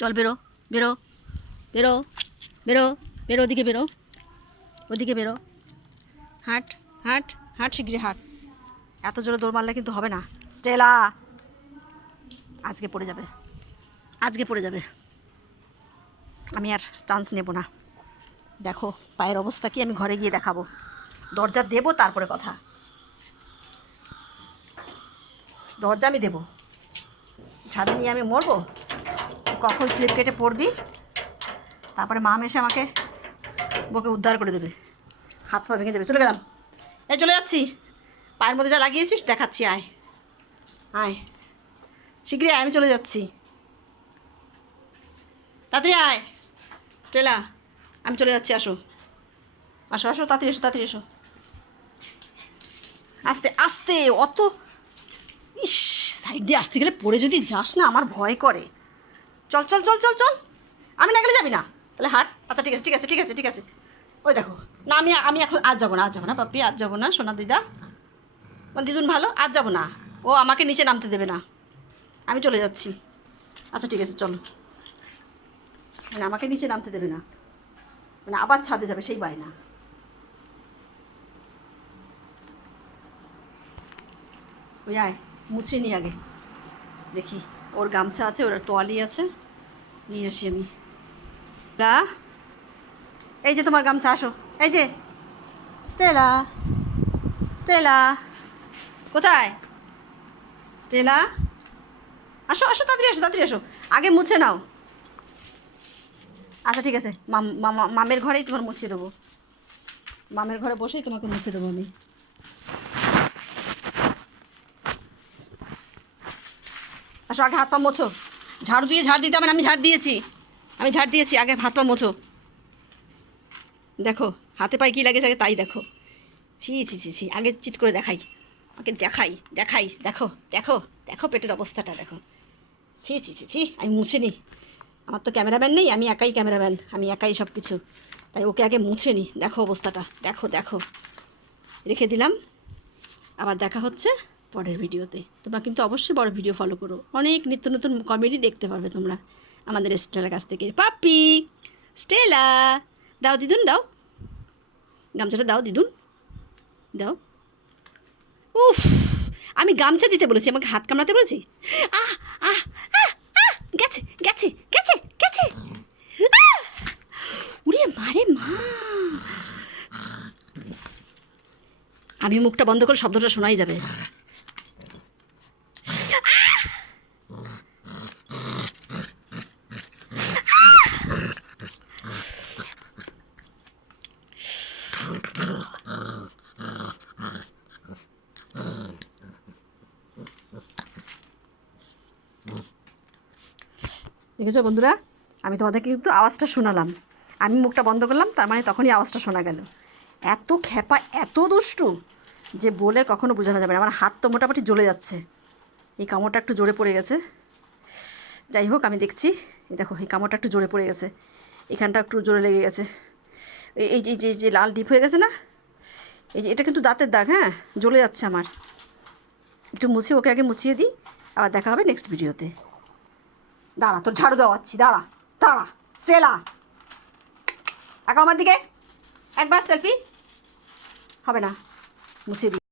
চল বেরো বেরো বেরো বেরো বেরো, ওদিকে বেরো, ওদিকে বেরো, হাঁট হাঁট হাঁট, শিগগিরি হাঁট। এত জোরে দৌড় মারলে কিন্তু হবে না। স্টেলা আজকে পড়ে যাবে, আজকে পড়ে যাবে। আমি আর চান্স নেব না। দেখো পায়ের অবস্থা কি, আমি ঘরে গিয়ে দেখাবো। দরজা দেবো তারপরে কথা, দরজা আমি দেবো। ছাদে নিয়ে আমি মরবো? কখন স্লিপ কেটে পড়বি, তারপরে মা এসে আমাকে বকে উদ্ধার করে দেবে, হাত পা ভেঙে যাবে। চলে গেলাম, এই চলে যাচ্ছি। পায়ের মধ্যে যা লাগিয়েছিস দেখাচ্ছি, আয় আয় শীঘ্রই আয়, আমি চলে যাচ্ছি, তাড়াতাড়ি আয়। স্টেলা আমি চলে যাচ্ছি, আসো আসো আসো, তাড়াতাড়ি এসো, তাড়াতাড়ি এসো। আস্তে আস্তে, অত ইস, সাইড দিয়ে আসতে গেলে পড়ে যদি যাস না, আমার ভয় করে। চল চল চল চল চল, আমি না গেলে যাবি না, তাহলে হাট। আচ্ছা ঠিক আছে ঠিক আছে ঠিক আছে ঠিক আছে। ওই দেখো না, আমি আমি এখন আজ যাবো না, আজ যাবো না পাপ্পি, আজ যাবো না সোনা দিদা, মানে দিদুন ভালো, আজ যাবো না। ও আমাকে নিচে নামতে দেবে না, আমি চলে যাচ্ছি। আচ্ছা ঠিক আছে চলো, মানে আমাকে নিচে নামতে দেবে না, মানে আবার ছাদে যাবে সেই বায়না। ওই আয়, মুছে নিই আগে, দেখি ওর গামছা আছে, ওর তোয়ালি আছে, নিয়ে আসি আমি। এই যে তোমার গামছা, আসো। এই যে স্টেলা, স্টেলা কোথায়? স্টেলা আসো আসো, তাড়াতাড়ি আসো, তাড়াতাড়ি আসো, আগে মুছে নাও। আচ্ছা ঠিক আছে, মামের ঘরেই তোমার মুছিয়ে দেবো, মামের ঘরে বসেই তোমাকে মুছে দেবো আমি। আসো, আগে হাত পা মোছো। ঝাড়ু দিয়ে ঝাড় দিতে হবে না, আমি ঝাড় দিয়েছি, আমি ঝাড় দিয়েছি, আগে হাত পা মোছো। দেখো হাতে পায়ে কী লাগেছে আগে তাই দেখো। ছি ছি ছি ছি, আগে চিৎ করে দেখাই, আগে দেখাই দেখাই, দেখো দেখো দেখো পেটের অবস্থাটা দেখো। ছি ছি ছি ছি, আমি মুছে নিই। আমার তো ক্যামেরাম্যান নেই, আমি একাই ক্যামেরাম্যান, আমি একাই সব কিছু, তাই ওকে আগে মুছে নিই। দেখো অবস্থাটা, দেখো দেখো। রেখে দিলাম, আবার দেখা হচ্ছে পরের ভিডিওতে। তোমরা কিন্তু অবশ্যই বড় ভিডিও ফলো করো, অনেক নিত্য নতুন কমেডি দেখতে পারবে তোমরা আমাদের স্টেলার কাছ থেকে। পাপ্পি স্টেলা দাও, দিদুন দাও, গামছাটা দাও দিদুন, দাও। উফ, আমি গামছা দিতে বলেছি, আমাকে হাত কামড়াতে বলেছি? আহ আহ আহ আহ, গেছে গেছে গেছে গেছে, উড়িয়ে মারে মা। আমি মুখটা বন্ধ করে শব্দটা শোনাই যাবে। দেখেছো বন্ধুরা, আমি তোমাদেরকে কিন্তু আওয়াজটা শোনালাম, আমি মুখটা বন্ধ করলাম, তার মানে তখনই আওয়াজটা শোনা গেল। এত খ্যাপা, এত দুষ্টু যে বলে কখনো বোঝানো যাবে না। আমার হাত তো মোটামুটি জ্বলে যাচ্ছে, এই কামড়টা একটু জোরে পড়ে গেছে। যাই হোক আমি দেখছি, এই দেখো এই কামড়টা একটু জোরে পড়ে গেছে, এখানটা একটু জোরে লেগে গেছে। এই যে যে যে লাল ডিপ হয়ে গেছে না, এই যে এটা কিন্তু দাঁতের দাগ, হ্যাঁ জ্বলে যাচ্ছে আমার। একটু মুছিয়ে, ওকে আগে মুছিয়ে দিই, আবার দেখা হবে নেক্সট ভিডিওতে। দাঁড়া, তোর ঝাড়ু দেওয়াচ্ছি, দাঁড়া দাঁড়া। স্টেলা একা আমার দিকে একবার সেলফি হবে না, মুছিয়ে দিই।